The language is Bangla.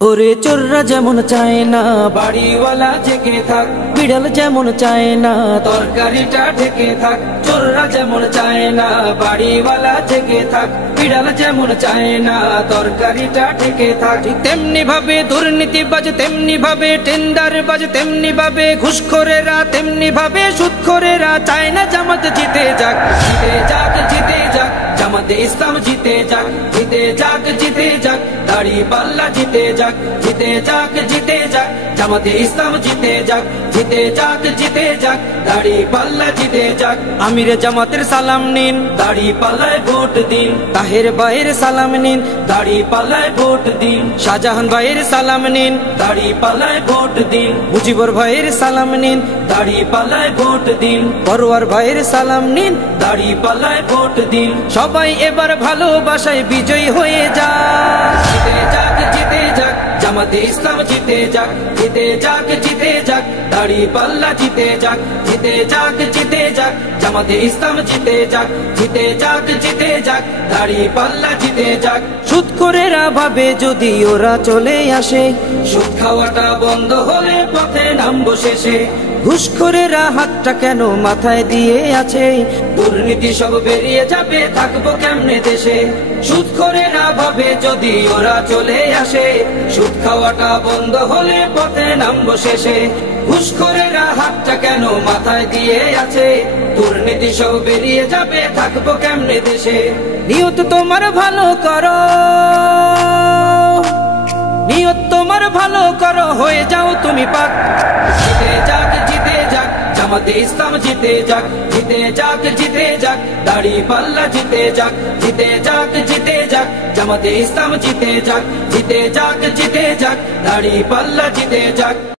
ওরে চোররা যেমন চায় না বাড়িওয়ালা জেগে থাক, বিড়াল যেমন চায় না তরকারিটা ঢেকে থাক। চোররা যেমন চায় না বাড়িওয়ালা জেগে থাক, বিড়াল যেমন চায় না তরকারিটা ঢেকে থাক। তেমনি ভাবে দুর্নীতিবাজ, তেমনি ভাবে টেন্ডারবাজ, তেমনি ভাবে ঘুষখোরেরা, তেমনি ভাবে সুদখোরেরা চায় না জামাত জিতে যাক। জিতে যাক, জিতে যাক, জামাতে ইসলাম জিতে যাক। জিতে যাক, জিতে যাক, দাড়িপাল্লা জিতে যাক। জিতে যাক, জিতে যাক, জামাতে ইসলাম জিতে যাক। জিতে যাক, জিতে যাক, দাড়িপাল্লা জিতে যাক। আমিরে জামাতের সালাম নিন, দাড়িপাল্লায় ভোট দিন। তাহের ভাইয়ের সালাম নিন, দাড়িপাল্লায় ভোট দিন। শাহজাহান ভাইয়ের সালাম নিন, দাড়িপাল্লায় ভোট দিন। মুজিবুর ভাইয়ের সালাম নিন, দাড়িপাল্লায় ভোট দিন। পরোয়ার ভাইয়ের সালাম নিন, দাড়িপাল্লায় ভোট দিন। সবাই এবার ভালোবাসায় বিজয়ী হয়ে যাক। জিতে যাক, জিতে যাক, জামাতে ইসলাম জিতে যাক। জিতে যাক, জিতে যাক, দাড়িপাল্লা জিতে যাক। জিতে যাক, জিতে যাক, জামাতে ইসলাম জিতে যাক। জিতে যাক, জিতে যাক, দাড়িপাল্লা জিতে যাক। সুদখোরেরা ভাবে যদি ওরা চলে আসে, সুদ খাওয়াটা বন্ধ হলে পথে নামবো শেষে। ঘুষখোরেরা হাতটা কেন মাথায় দিয়ে আছে, দুর্নীতি সব বেরিয়ে যাবে, থাকবো কেমনে দেশে। সুদখোরেরা ভাবে যদি ওরা চলে আসে, সুদ খাওয়াটা বন্ধ হলে পথে নামবো শেষে। ঘুষখোরেরা হাতটা কেন মাথায় দিয়ে আছে, দুর্নীতি সব বেরিয়ে যাবে, থাকবো কেমনে দেশে। নিয়ত তোমার ভালো করো, নিয়ত তোমার ভালো করো, হয়ে যাও তুমি পাক। জিতে যাক, জিতে যাক, জামাতে ইসলাম জিতে যাক। জিতে যাক, জিতে যাক, দাড়িপাল্লা জিতে যাক। জিতে যাক, জিতে যাক, জামাতে ইসলাম জিতে যাক। জিতে যাক, জিতে যাক, দাড়িপাল্লা জিতে যাক।